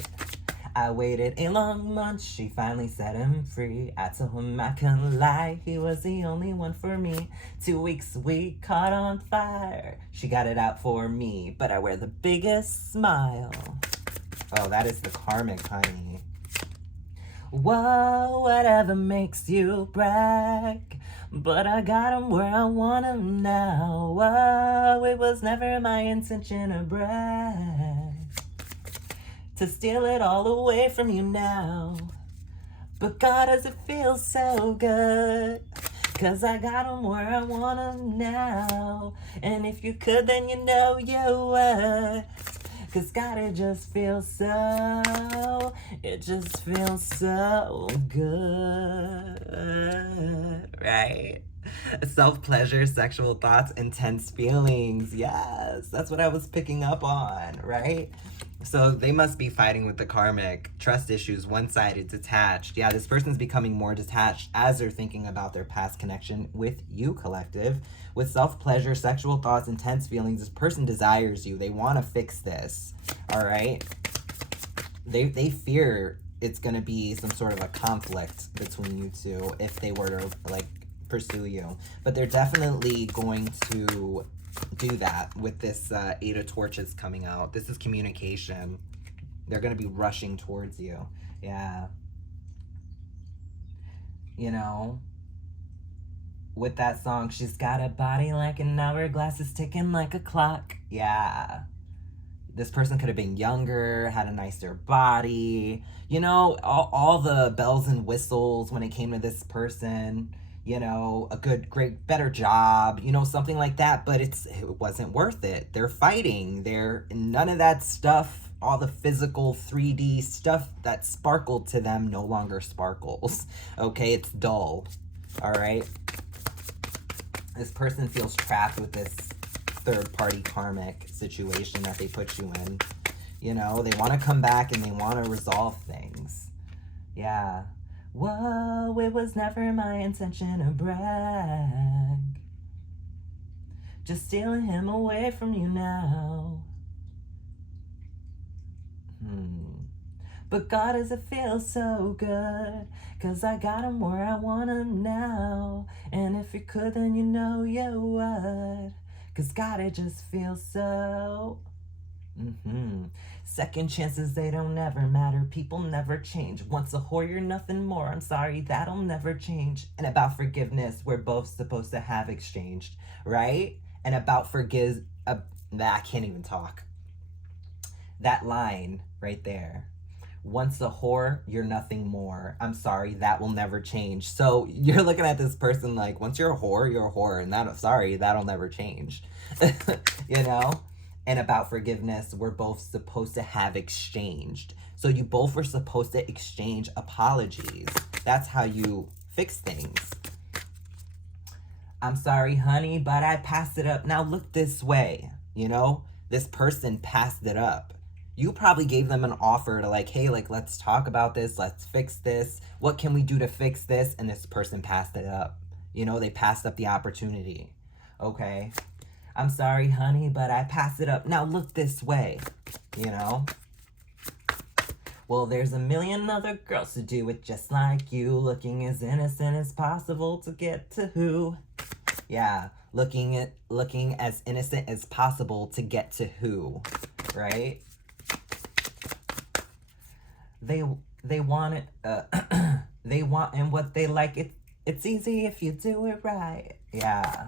I waited a long month, she finally set him free. I told him I couldn't lie, he was the only one for me. 2 weeks we caught on fire, she got it out for me. But I wear the biggest smile. Oh, that is the karmic, honey. Whoa, whatever makes you brag. But I got him where I want him now. Whoa, it was never my intention to brag, to steal it all away from you now. But God, does it feel so good? 'Cause I got him where I want him now. And if you could, then you know you would. 'Cause God, it just feels so good, right? Self-pleasure, sexual thoughts, intense feelings. Yes, that's what I was picking up on, right? So they must be fighting with the karmic. Trust issues, one-sided, detached. Yeah, this person's becoming more detached as they're thinking about their past connection with you, collective. With self-pleasure, sexual thoughts, intense feelings, this person desires you. They want to fix this, all right? They fear it's going to be some sort of a conflict between you two if they were to, like, pursue you. But they're definitely going to do that with this Eight of Torches coming out. This is communication. They're going to be rushing towards you. Yeah. You know, with that song, she's got a body like an hourglass, is ticking like a clock. Yeah. This person could have been younger, had a nicer body. You know, all the bells and whistles when it came to this person. You know, a good, great, better job, you know, something like that. But it wasn't worth it. They're fighting. None of that stuff, all the physical 3D stuff that sparkled to them no longer sparkles. Okay, it's dull. All right. This person feels trapped with this third-party karmic situation that they put you in. You know, they want to come back and they want to resolve things. Yeah. Whoa, it was never my intention to brag. just stealing him away from you now. But God, does it feel so good? 'Cause I got him where I want him now. And if you could, then you know you would. 'Cause God, it just feels so. Second chances, they don't ever matter. People never change. Once a whore, you're nothing more. I'm sorry, that'll never change. And about forgiveness, we're both supposed to have exchanged, right? And about I can't even talk. That line right there. Once a whore, you're nothing more. I'm sorry, that will never change. So you're looking at this person like, once you're a whore, you're a whore. And that'll never change. You know? And about forgiveness, we're both supposed to have exchanged. So you both were supposed to exchange apologies. That's how you fix things. I'm sorry, honey, but I passed it up. Now look this way. You know, this person passed it up. You probably gave them an offer to like, hey, like, let's talk about this. Let's fix this. What can we do to fix this? And this person passed it up. You know, they passed up the opportunity. Okay. I'm sorry, honey, but I passed it up. Now look this way, you know? Well, there's a million other girls who do it just like you, looking as innocent as possible to get to who? Yeah, looking as innocent as possible to get to who, right? They want it, they want and what they like. It's easy if you do it right. Yeah.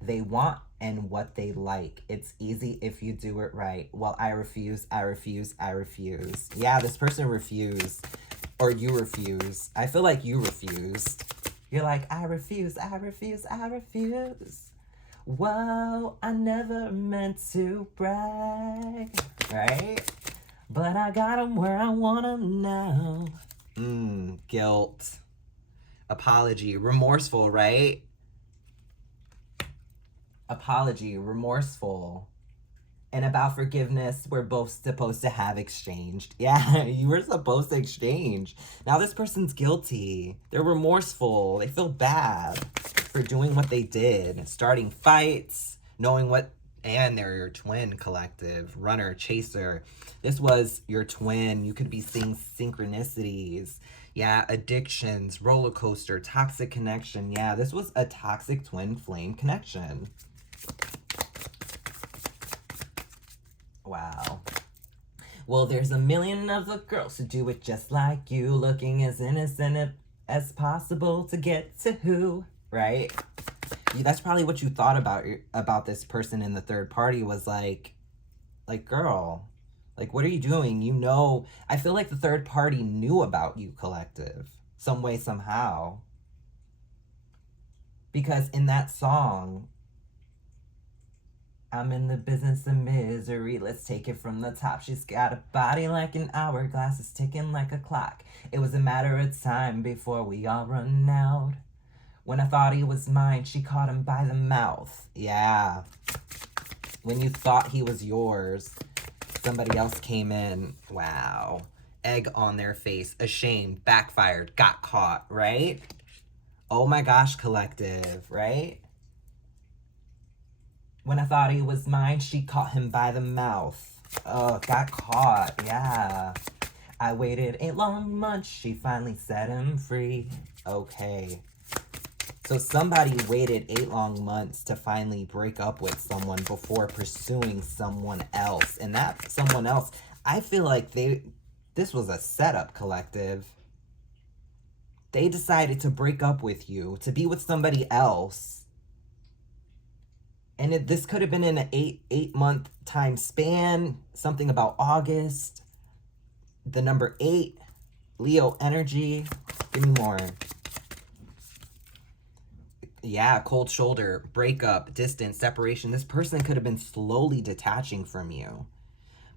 They want and what they like. It's easy if you do it right. Well, I refuse, I refuse, I refuse. Yeah, this person refused. Or you refuse. I feel like you refused. You're like, I refuse, I refuse, I refuse. Whoa, I never meant to brag. Right? But I got him where I want him now. Guilt. Apology. Remorseful, right? Apology, remorseful. And about forgiveness, we're both supposed to have exchanged. Yeah, you were supposed to exchange. Now this person's guilty. They're remorseful. They feel bad for doing what they did. Starting fights, knowing what, and they're your twin collective. Runner, chaser. This was your twin. You could be seeing synchronicities. Yeah, addictions, roller coaster, toxic connection. Yeah, this was a toxic twin flame connection. Wow. Well, there's a million other girls who do it just like you, looking as innocent as possible to get to who, right? That's probably what you thought about this person in the third party was like, girl, like, what are you doing? You know, I feel like the third party knew about you, collective, some way, somehow. Because in that song, I'm in the business of misery, let's take it from the top. She's got a body like an hourglass, it's ticking like a clock. It was a matter of time before we all run out. When I thought he was mine, she caught him by the mouth. Yeah. When you thought he was yours, somebody else came in. Wow. Egg on their face, ashamed, backfired, got caught, right? Oh my gosh, collective, right? When I thought he was mine, she caught him by the mouth. Oh, got caught, yeah. I waited 8 long months, she finally set him free. Okay. So somebody waited 8 long months to finally break up with someone before pursuing someone else. And that someone else, I feel like this was a setup, collective. They decided to break up with you, to be with somebody else. And this could have been in an 8-month time span. Something about August. The number 8. Leo energy. Give me more. Yeah, cold shoulder, breakup, distance, separation. This person could have been slowly detaching from you.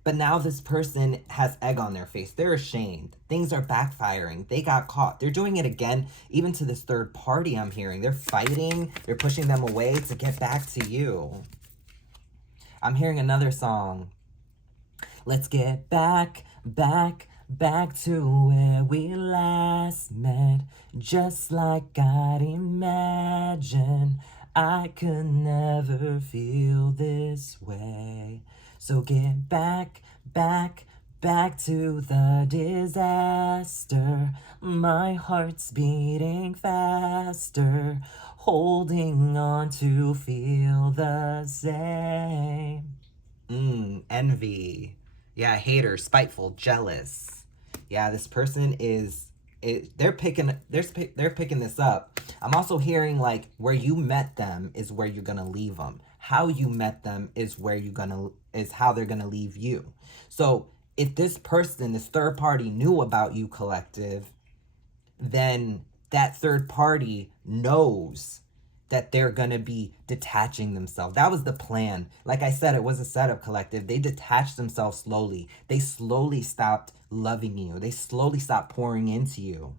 But now this person has egg on their face. They're ashamed. Things are backfiring. They got caught. They're doing it again, even to this third party I'm hearing. They're fighting. They're pushing them away to get back to you. I'm hearing another song. Let's get back to where we last met. Just like God imagined. I could never feel this way. So get back, back, back to the disaster. My heart's beating faster, holding on to feel the same. Envy. Yeah, hater, spiteful, jealous. Yeah, this person is they're picking this up. I'm also hearing like where you met them is where you're going to leave them. How you met them is where you're going to is how they're going to leave you. So, if this person, this third party knew about you, collective, then that third party knows that they're going to be detaching themselves. That was the plan. Like I said, it was a setup, collective. They detached themselves slowly. They slowly stopped loving you. They slowly stopped pouring into you.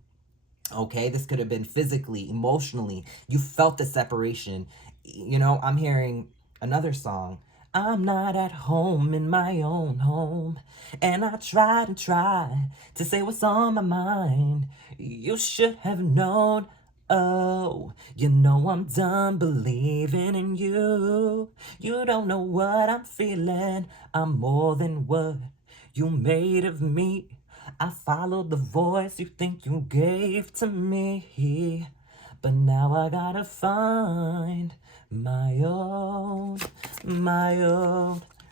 Okay, this could have been physically, emotionally. You felt the separation. You know, I'm hearing another song. I'm not at home in my own home, and I tried and tried to say what's on my mind. You should have known. Oh, you know I'm done believing in you. You don't know what I'm feeling. I'm more than what you made of me. I followed the voice you think you gave to me, but now I gotta find my own,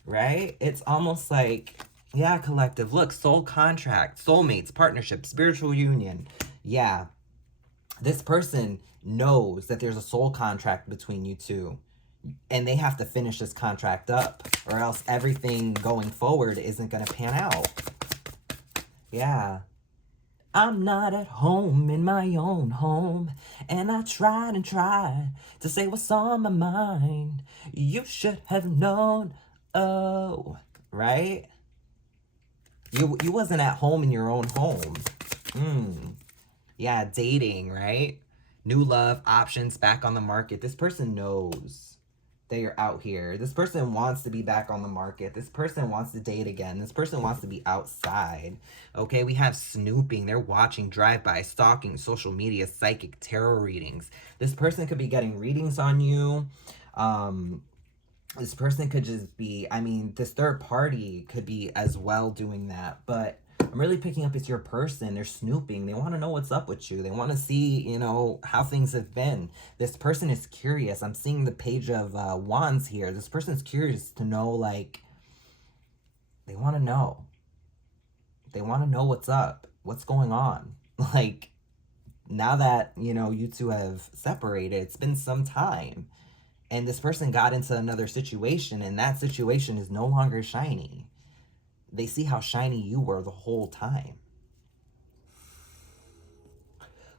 right? It's almost like, yeah, collective. Look, soul contract, soulmates, partnership, spiritual union. Yeah, this person knows that there's a soul contract between you two, and they have to finish this contract up, or else everything going forward isn't gonna pan out. Yeah. I'm not at home in my own home, and I tried and tried to say what's on my mind. You should have known. Oh, right? You wasn't at home in your own home. Yeah, dating, right? New love, options, back on the market. This person knows that you're out here. This person wants to be back on the market. This person wants to date again. This person wants to be outside. Okay, we have snooping. They're watching drive-by, stalking, social media, psychic, tarot readings. This person could be getting readings on you. This person could just be, I mean, this third party could be as well doing that. But I'm really picking up it's your person. They're snooping. They want to know what's up with you. They want to see, you know, how things have been. This person is curious. I'm seeing the page of wands here. This person's curious to know, like, they want to know. They want to know what's up. What's going on. Like, now that, you know, you two have separated, it's been some time. And this person got into another situation, and that situation is no longer shiny. They see how shiny you were the whole time.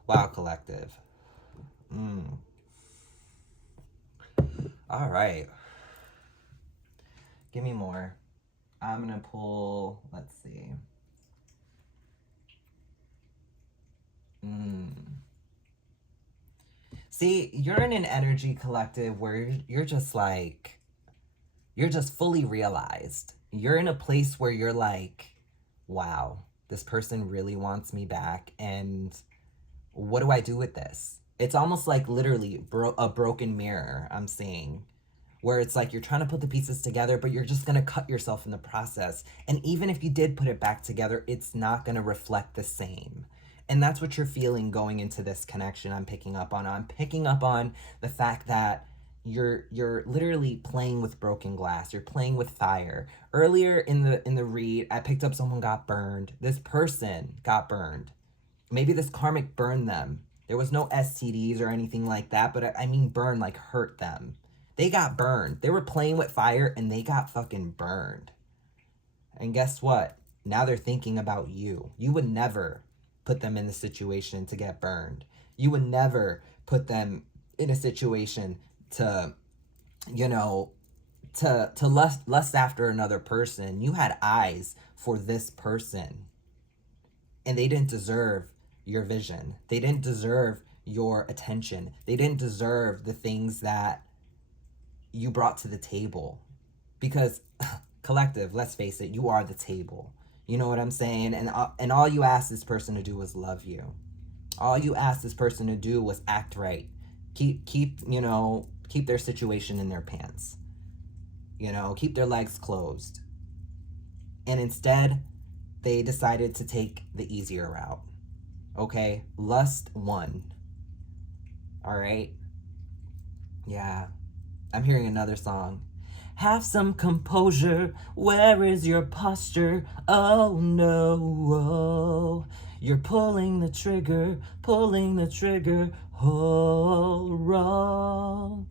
Wow, collective. All right. Give me more. I'm going to pull, let's see. See, you're in an energy, collective, where you're just like, you're just fully realized. You're in a place where you're like, wow, this person really wants me back, and what do I do with this? It's almost like literally a broken mirror, I'm seeing, where it's like you're trying to put the pieces together, but you're just going to cut yourself in the process. And even if you did put it back together, it's not going to reflect the same. And that's what you're feeling going into this connection. I'm picking up on. I'm picking up on the fact that you're literally playing with broken glass. You're playing with fire. Earlier in the read, I picked up someone got burned. This person got burned. Maybe this karmic burned them. There was no STDs or anything like that, but I mean burn, like hurt them. They got burned. They were playing with fire and they got fucking burned. And guess what? Now they're thinking about you. You would never put them in the situation to get burned. You would never put them in a situation to, you know, to lust after another person. You had eyes for this person, and they didn't deserve your vision. They didn't deserve your attention. They didn't deserve the things that you brought to the table. Because collective, let's face it, you are the table. You know what I'm saying? And all you asked this person to do was love you. All you asked this person to do was act right. Keep, you know, keep their situation in their pants, you know, keep their legs closed. And instead, they decided to take the easier route. Okay? Lust won. All right? Yeah. I'm hearing another song. Have some composure. Where is your posture? Oh no. You're pulling the trigger, all wrong.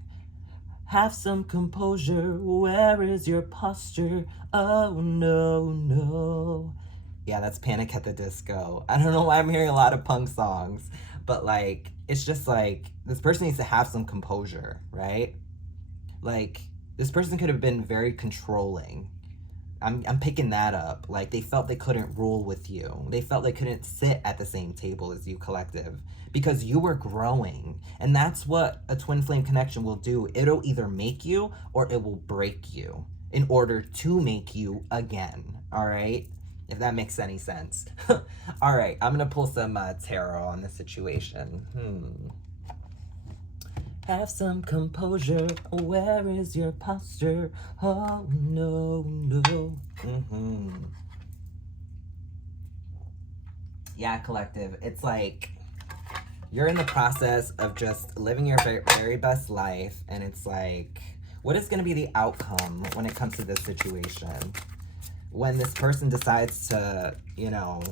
Have some composure. Where is your posture? Oh no. Yeah, that's Panic at the Disco. I don't know why I'm hearing a lot of punk songs, but like, it's just like, this person needs to have some composure, right? Like, this person could have been very controlling. I'm picking that up. Like, they felt they couldn't rule with you. They felt they couldn't sit at the same table as you, collective, because you were growing. And that's what a twin flame connection will do. It'll either make you or it will break you in order to make you again. All right? If that makes any sense. All right, I'm going to pull some tarot on this situation. Have some composure. Where is your posture? Oh no. Yeah, collective. It's like you're in the process of just living your very, very best life, and it's like, what is going to be the outcome when it comes to this situation? When this person decides to, you know,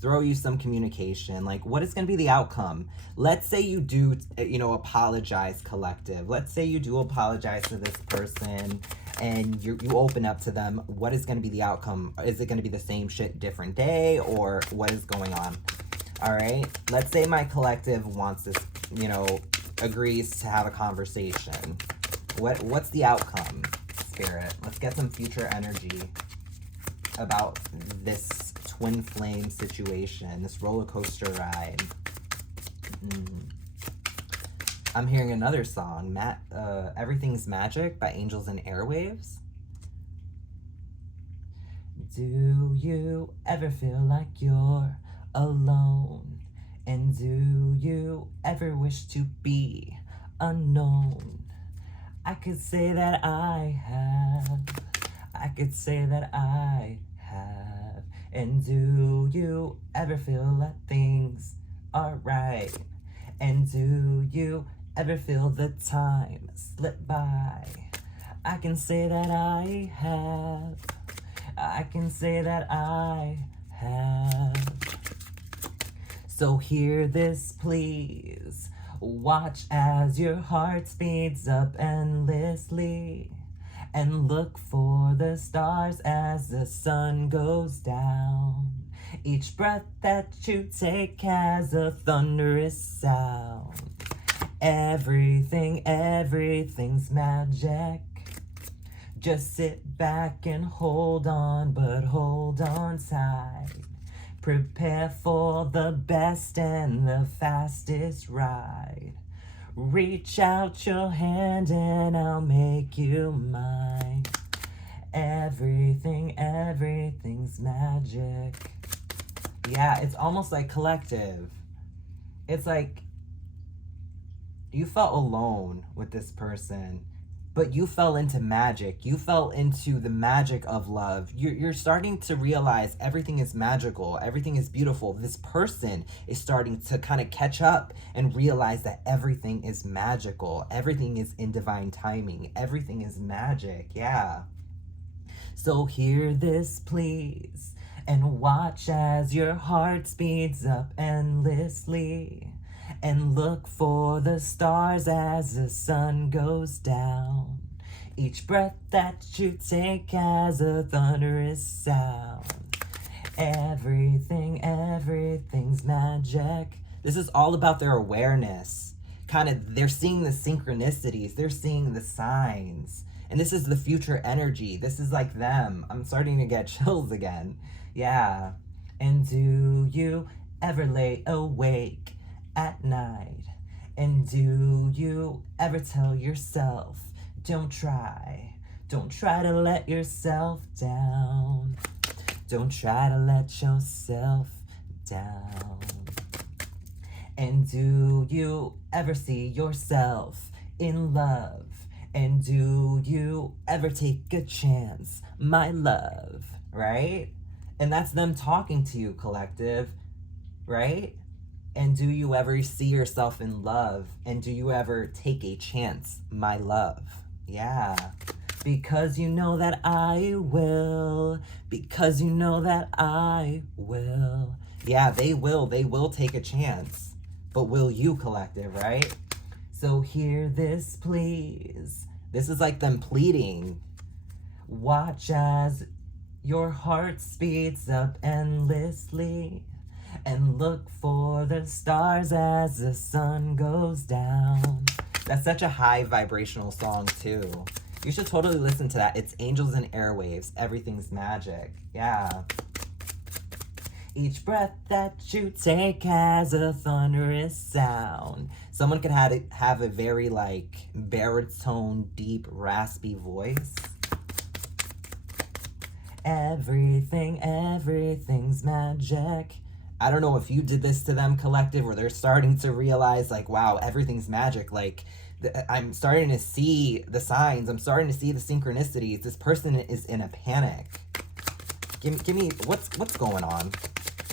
throw you some communication, like, what is going to be the outcome? Let's say you do, you know, apologize, collective. Let's say you do apologize to this person and you open up to them. What is going to be the outcome? Is it going to be the same shit, different day, or what is going on? All right. Let's say my collective wants this, you know, agrees to have a conversation. What's the outcome, Spirit? Let's get some future energy about this twin flame situation, this roller coaster ride. I'm hearing another song, Everything's Magic by Angels and Airwaves. Do you ever feel like you're alone? And do you ever wish to be unknown? I could say that I have. I could say that I have. And do you ever feel that things are right? And do you ever feel the time slip by? I can say that I have. I can say that I have. So hear this, please. Watch as your heart speeds up endlessly. And look for the stars as the sun goes down. Each breath that you take has a thunderous sound. Everything's magic. Just sit back and hold on, but hold on tight. Prepare for the best and the fastest ride. Reach out your hand and I'll make you mine. Everything's magic. Yeah, it's almost like collective. It's like you felt alone with this person, but you fell into magic. You fell into the magic of love. You're starting to realize everything is magical. Everything is beautiful. This person is starting to kind of catch up and realize that everything is magical. Everything is in divine timing. Everything is magic. Yeah. So hear this, please, and watch as your heart speeds up endlessly. And look for the stars as the sun goes down. Each breath that you take has a thunderous sound. Everything's magic. This is all about their awareness. Kind of, they're seeing the synchronicities. They're seeing the signs. And this is the future energy. This is like them. I'm starting to get chills again. Yeah. And do you ever lay awake at night? And do you ever tell yourself, don't try to let yourself down. Don't try to let yourself down. And do you ever see yourself in love? And do you ever take a chance, my love? Right? And that's them talking to you, collective, right? And do you ever see yourself in love? And do you ever take a chance, my love? Yeah. Because you know that I will. Because you know that I will. Yeah, they will. They will take a chance. But will you, collective, right? So hear this, please. This is like them pleading. Watch as your heart speeds up endlessly, and look for the stars as the sun goes down. That's such a high vibrational song too. You should totally listen to that. It's Angels and Airwaves. Everything's magic. Yeah. Each breath that you take has a thunderous sound. Someone could have a very like baritone, deep, raspy voice. Everything's magic. I don't know if you did this to them, collective, or they're starting to realize like, wow, everything's magic. Like, I'm starting to see the signs. I'm starting to see the synchronicities. This person is in a panic. Give me, what's going on?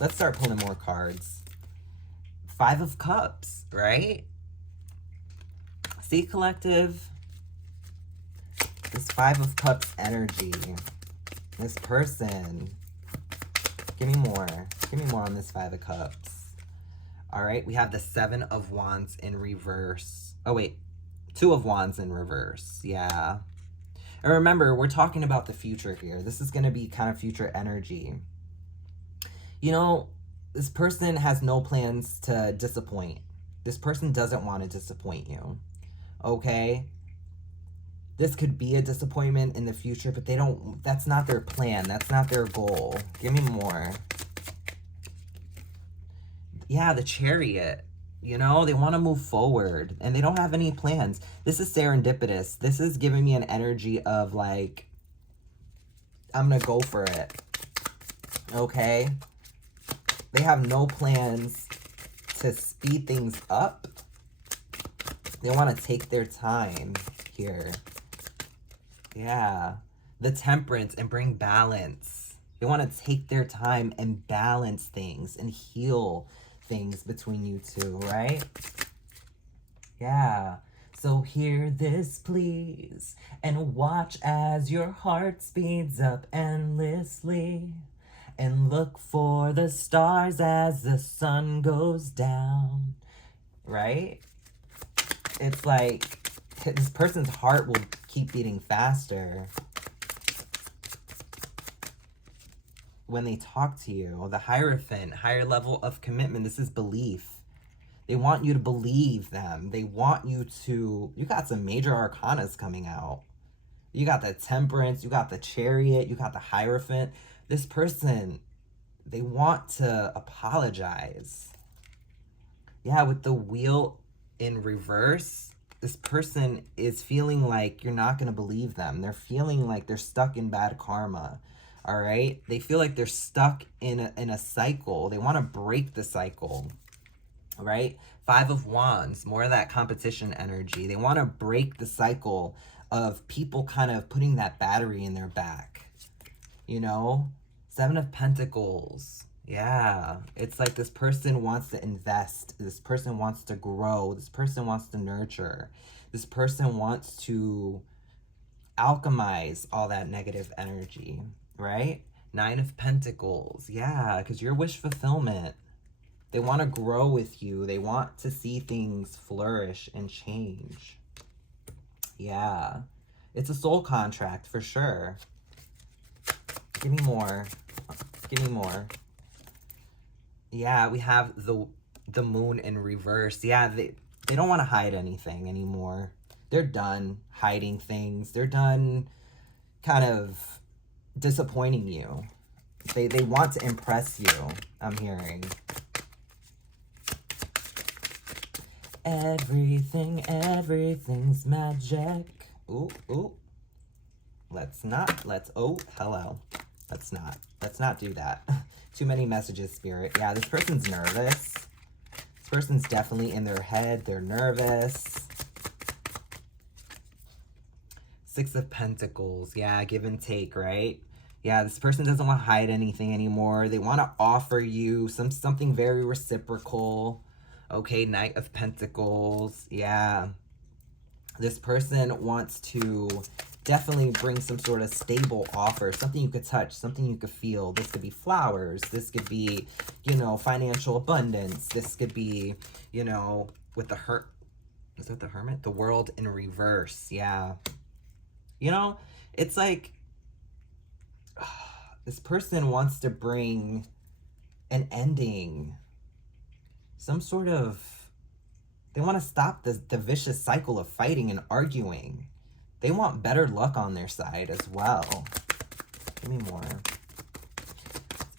Let's start pulling more cards. 5 of Cups, right? See, collective? This 5 of Cups energy. This person. Give me more. Give me more on this 5 of Cups. All right, we have the 7 of Wands in reverse. Oh, wait. 2 of Wands in reverse. Yeah. And remember, we're talking about the future here. This is going to be kind of future energy. You know, this person has no plans to disappoint. This person doesn't want to disappoint you. Okay? This could be a disappointment in the future, but they don't, that's not their plan. That's not their goal. Give me more. Yeah, the Chariot. You know, they want to move forward and they don't have any plans. This is serendipitous. This is giving me an energy of like, I'm going to go for it. Okay? They have no plans to speed things up. They want to take their time here. Yeah. The Temperance and bring balance. They want to take their time and balance things and heal things between you two, right? Yeah. So hear this, please, and watch as your heart speeds up endlessly, and look for the stars as the sun goes down, right? It's like this person's heart will keep beating faster when they talk to you. The Hierophant, higher level of commitment. This is belief. They want you to believe them. They want you to... You got some major arcanas coming out. You got the Temperance. You got the Chariot. You got the Hierophant. This person, they want to apologize. Yeah, with the Wheel in reverse, this person is feeling like you're not going to believe them. They're feeling like they're stuck in bad karma. All right? They feel like they're stuck in a cycle. They want to break the cycle. All right? 5 of Wands, more of that competition energy. They want to break the cycle of people kind of putting that battery in their back. You know? 7 of Pentacles. Yeah. It's like this person wants to invest. This person wants to grow. This person wants to nurture. This person wants to alchemize all that negative energy, right? 9 of Pentacles. Yeah, because your wish fulfillment. They want to grow with you. They want to see things flourish and change. Yeah. It's a soul contract for sure. Give me more. Give me more. Yeah, we have the Moon in reverse. Yeah, they don't want to hide anything anymore. They're done hiding things. They're done kind of disappointing you. They want to impress you, I'm hearing. Everything's magic. Ooh, ooh. Hello. Let's not do that. Too many messages, Spirit. Yeah, this person's nervous. This person's definitely in their head. They're nervous. Six of Pentacles. Yeah, give and take, right? Yeah, this person doesn't want to hide anything anymore. They want to offer you something very reciprocal. Okay, Knight of Pentacles. Yeah. This person wants to definitely bring some sort of stable offer, something you could touch, something you could feel. This could be flowers. This could be, you know, financial abundance. This could be, you know, with the is that the Hermit? The World in reverse. Yeah. You know, it's like this person wants to bring an ending, some sort of, they want to stop the vicious cycle of fighting and arguing. They want better luck on their side as well. Give me more.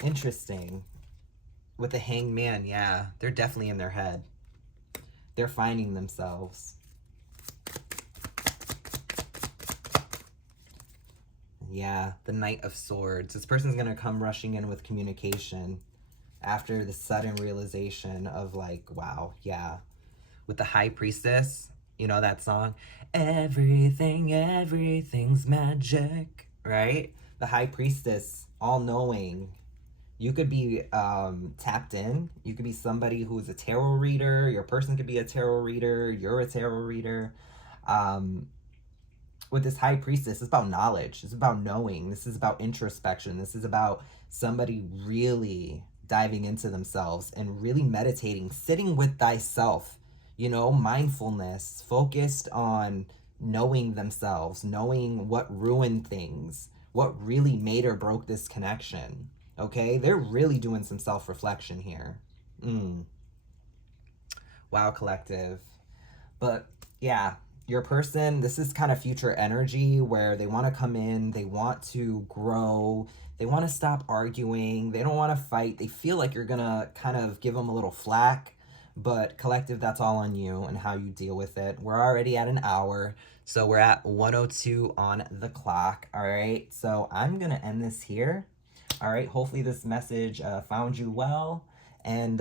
Interesting. With the Hanged Man, yeah, they're definitely in their head. They're finding themselves. Yeah, the Knight of Swords. This person's going to come rushing in with communication after the sudden realization of like, wow, yeah. With the High Priestess, you know that song? Everything's magic, right? The High Priestess, all-knowing. You could be tapped in. You could be somebody who's a tarot reader. Your person could be a tarot reader. You're a tarot reader. With this High Priestess, it's about knowledge. It's about knowing. This is about introspection. This is about somebody really diving into themselves and really meditating, sitting with thyself, you know, mindfulness, focused on knowing themselves, knowing what ruined things, what really made or broke this connection. Okay, they're really doing some self-reflection here. Wow, collective. But yeah, your person, this is kind of future energy where they want to come in, they want to grow, they want to stop arguing, they don't want to fight, they feel like you're gonna kind of give them a little flack, but collective, that's all on you and how you deal with it. We're already at an hour, so we're at 1:02 on the clock. All right, so I'm gonna end this here. All right, hopefully this message found you well. And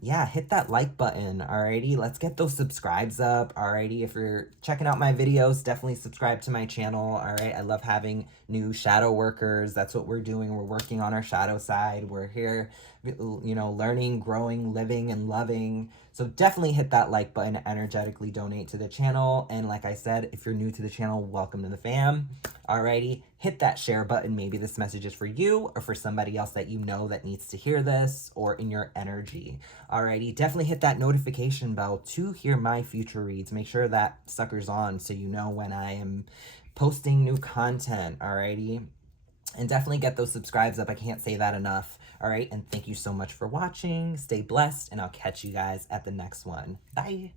yeah, hit that like button. Alrighty, let's get those subscribes up. Alrighty, if you're checking out my videos, definitely subscribe to my channel. Alright, I love having new shadow workers. That's what we're doing. We're working on our shadow side. We're here, you know, learning, growing, living, and loving. So definitely hit that like button, energetically donate to the channel. And like I said, if you're new to the channel, welcome to the fam. Alrighty, hit that share button. Maybe this message is for you or for somebody else that you know that needs to hear this, or in your energy. Alrighty, definitely hit that notification bell to hear my future reads. Make sure that sucker's on so you know when I am posting new content. Alrighty, and definitely get those subscribes up. I can't say that enough. All right, and thank you so much for watching. Stay blessed, and I'll catch you guys at the next one. Bye.